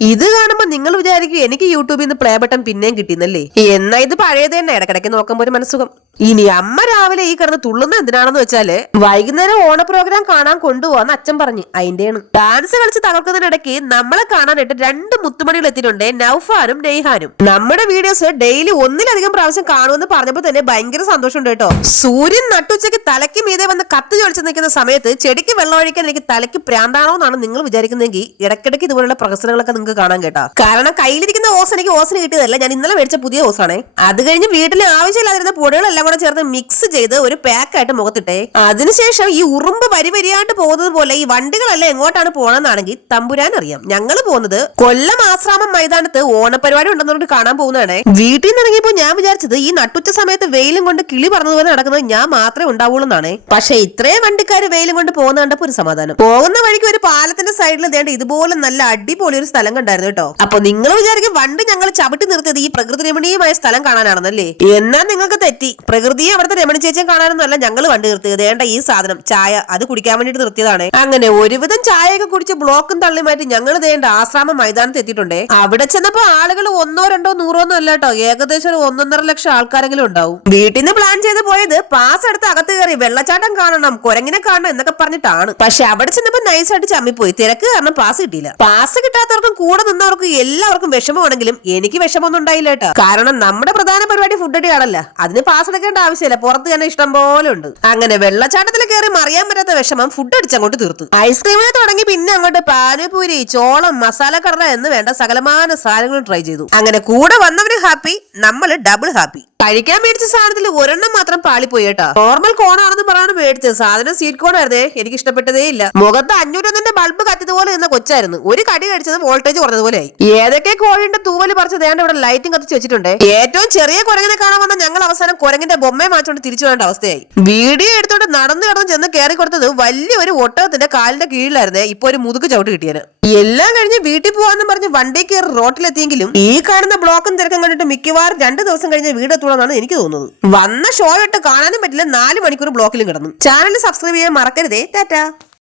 ഇത് കാണുമ്പോ നിങ്ങൾ വിചാരിക്കും എനിക്ക് യൂട്യൂബിൽ നിന്ന് പ്ലേ ബട്ടൺ പിന്നെയും കിട്ടിയെന്നല്ലേ? എന്നാ ഇത് പഴയത് തന്നെ, ഇടക്കിടയ്ക്ക് നോക്കുമ്പോ ഒരു മനസ്സുഖം. ഇനി അമ്മ രാവിലെ ഈ കിടന്ന് തുള്ളുന്ന എന്തിനാണെന്ന് വെച്ചാല് വൈകുന്നേരം ഓണ പ്രോഗ്രാം കാണാൻ കൊണ്ടുപോവാന്ന് അച്ഛൻ പറഞ്ഞു. അതിന്റെയാണ് ഡാൻസ് കളിച്ച് തകർക്കുന്നതിനിടയ്ക്ക് നമ്മളെ കാണാനായിട്ട് 2 മുത്തുമണികൾ എത്തിയിട്ടുണ്ട്, നൗഫാനും നെയ്ഹാനും. നമ്മുടെ വീഡിയോസ് ഡെയിലി ഒന്നിലധികം പ്രാവശ്യം കാണുമെന്ന് പറഞ്ഞപ്പോ തന്നെ ഭയങ്കര സന്തോഷമുണ്ട് കേട്ടോ. സൂര്യൻ നട്ടുച്ചയ്ക്ക് തലയ്ക്ക് മീതെ വന്ന് കത്ത് ചൊളിച്ച് നിൽക്കുന്ന സമയത്ത് ചെടിക്ക് വെള്ളം ഒഴിക്കാൻ എനിക്ക് തലയ്ക്ക് പ്രാന്താണോ എന്നാണ് നിങ്ങൾ വിചാരിക്കുന്നതെങ്കിൽ ഇടയ്ക്കിടയ്ക്ക് ഇതുപോലുള്ള പ്രഹസനങ്ങളൊക്കെ നിങ്ങൾക്ക് കാണാൻ കേട്ടോ. കാരണം കയ്യിലിരിക്കുന്ന ഓസ് എനിക്ക് ഓസിന് കിട്ടിയതല്ല, ഞാൻ ഇന്നലെ മേടിച്ച പുതിയ ഓസാണ്. അത് കഴിഞ്ഞ് വീട്ടിൽ ആവശ്യമില്ലാതിരുന്ന പൊടികളെല്ലാം കൂടെ ചേർത്ത് മിക്സ് ചെയ്ത് ഒരു പാക്കായിട്ട് മുഖത്തിട്ടെ. അതിനുശേഷം ഈ ഉറുമ്പ് വരിവരിയായിട്ട് പോകുന്നത് പോലെ ഈ വണ്ടികളെല്ലാം എങ്ങോട്ടാണ് പോകണമെന്നാണെങ്കിൽ തമ്പുരാൻ അറിയാം. ഞങ്ങൾ പോകുന്നത് കൊല്ലം ആശ്രാമം മൈതാനത്ത് ഓണപരിപാടി ഉണ്ടെന്നോട്ട് കാണാൻ പോകുന്നതാണ്. വീട്ടിൽ നിന്ന് ഇറങ്ങിയപ്പോൾ ഞാൻ വിചാരിച്ചത് ഈ നട്ടുച്ച സമയത്ത് വെയിലും കൊണ്ട് കിളി പറഞ്ഞതുപോലെ നടക്കുന്നത് ഞാൻ മാത്രമേ ഉണ്ടാവുള്ളൂ എന്നാണ്. പക്ഷെ ഇത്രയും വണ്ടിക്കാർ വെയിലും കൊണ്ട് പോകുന്ന കണ്ടപ്പോ ഒരു സമാധാനം. പോകുന്ന വഴിക്ക് ഒരു പാലത്തിന്റെ സൈഡിൽ ദേണ്ട ഇതുപോലെ നല്ല അടിപൊളി ഒരു സ്ഥലം കണ്ടായിരുന്നു കേട്ടോ. അപ്പൊ നിങ്ങൾ വിചാരിക്കും വണ്ടി ഞങ്ങൾ ചവിട്ടി നിർത്തിയത് ഈ പ്രകൃതി രമണീയമായ സ്ഥലം കാണാനാണെന്നല്ലേ? എന്നാൽ നിങ്ങൾക്ക് തെറ്റി. പ്രകൃതിയെ അവിടുത്തെ രമണി ചേച്ചിയെ കാണാനൊന്നല്ല ഞങ്ങൾ വണ്ടി നിർത്തിയത്. ദേണ്ട ഈ സാധനം ചായ അത് കുടിക്കാൻ വേണ്ടിട്ട് നിർത്തിയതാണ്. അങ്ങനെ ഒരുവിധം ചായയൊക്കെ കുടിച്ച് ബ്ലോക്കും തള്ളി മാറ്റി ഞങ്ങൾ ദേണ്ട ആശ്രാമം മൈതാനത്ത് എത്തിയിട്ടുണ്ട്. അവിടെ ചെന്നപ്പോ ആളുകൾ 100, 200, 100 അല്ല കേട്ടോ, ഏകദേശം ഒരു 1.5 ലക്ഷം ആൾക്കാരെങ്കിലും ഉണ്ടാവും. വീട്ടിൽ നിന്ന് പ്ലാൻ ചെയ്ത് പോയത് പാസ് എടുത്ത് അകത്ത് കയറി വെള്ളച്ചാട്ടം കാണണം, കുരങ്ങിനെ കാണണം എന്നൊക്കെ പറഞ്ഞിട്ടാണ്. പക്ഷെ അവിടെ ചെന്നപ്പോ നൈസായിട്ട് ചമ്മിപ്പോയി. തിരക്ക് കാരണം പാസ് കിട്ടിയില്ല. പാസ് കിട്ടാത്തവർക്കും കൂടെ നിന്നവർക്കും എല്ലാവർക്കും വിഷമമാണെങ്കിലും എനിക്ക് വിഷമമൊന്നും ഉണ്ടായില്ല കേട്ടോ. കാരണം നമ്മുടെ പ്രധാന പരിപാടി ഫുഡ് അടിയാണല്ലോ, അതിന് പാസ് എടുക്കേണ്ട ആവശ്യമില്ല, പുറത്ത് തന്നെ ഇഷ്ടം പോലെ ഉണ്ട്. അങ്ങനെ വെള്ളച്ചാട്ടത്തിൽ കയറി മറിയാൻ പറ്റാത്ത വിഷമം ഫുഡ് അടിച്ചങ്ങോട്ട് തീർത്തു. ഐസ്ക്രീമിനെ തുടങ്ങി പിന്നെ അങ്ങോട്ട് പാനിപൂരി, ചോളം, മസാല കടല എന്ന് വേണ്ട സകലമാന സാധനങ്ങളും ട്രൈ ചെയ്തു. അങ്ങനെ കൂടെ വന്നവര് ഹാപ്പി, നമ്മൾ ഡബിൾ ഹാപ്പി. കഴിക്കാൻ മേടിച്ച സാധനത്തിൽ ഒരെണ്ണം മാത്രം പാളിപ്പോയി കേട്ടോ. നോർമൽ കോണാണെന്ന് പറയാണ് മേടിച്ചത്, സാധനം സ്വീറ്റ് കോൺ ആയിരുന്നേ. എനിക്ക് ഇഷ്ടപ്പെട്ടതേ ഇല്ല. മുഖത്ത് 501 ബൾബ് കത്തിയതുപോലെ നിന്ന കൊച്ചായിരുന്നു. ഒരു കടി കഴിച്ചത് വോൾട്ടേജ് കുറഞ്ഞതുപോലെയായി. ഏതൊക്കെ കോഴിന്റെ തൂവല് പറിച്ച് ദേണ്ട ഇവിടെ ലൈറ്റും കത്തിച്ച് വെച്ചിട്ടുണ്ട്. ഏറ്റവും ചെറിയ കുരങ്ങിനെ കാണാൻ വന്ന ഞങ്ങൾ അവസാനം കുരങ്ങിന്റെ ബൊമ്മയെ മാറ്റോണ്ട് തിരിച്ചു വേണ്ട അവസ്ഥയായി. വീഡിയോ എടുത്തോണ്ട് നടന്നു കിടന്ന് ചെന്ന് കയറി കൊടുത്തത് വലിയൊരു ഒട്ടകത്തിന്റെ കാലിന്റെ കീഴിലായിരുന്നേ. ഇപ്പൊ ഒരു മുതുക്ക് ചവിട്ട് കിട്ടിയത്. എല്ലാം കഴിഞ്ഞ് വീട്ടിൽ പോവാന്ന് പറഞ്ഞ് വണ്ടി കയറി റോട്ടിലെത്തിയെങ്കിലും ഈ കാണുന്ന ബ്ലോക്കും തിരക്കും കണ്ടിട്ട് മിക്കവാറും 2 ദിവസം കഴിഞ്ഞ് വീടെത്തുള്ളതാണ് എനിക്ക് തോന്നുന്നത്. വന്ന ഷോ ഇട്ട് കാണാനും പറ്റില്ല, 4 മണിക്കൂർ ബ്ലോക്കിലും കിടന്നു. ചാനൽ സബ്സ്ക്രൈബ് ചെയ്യാൻ മറക്കരുതേ. ടാറ്റാ.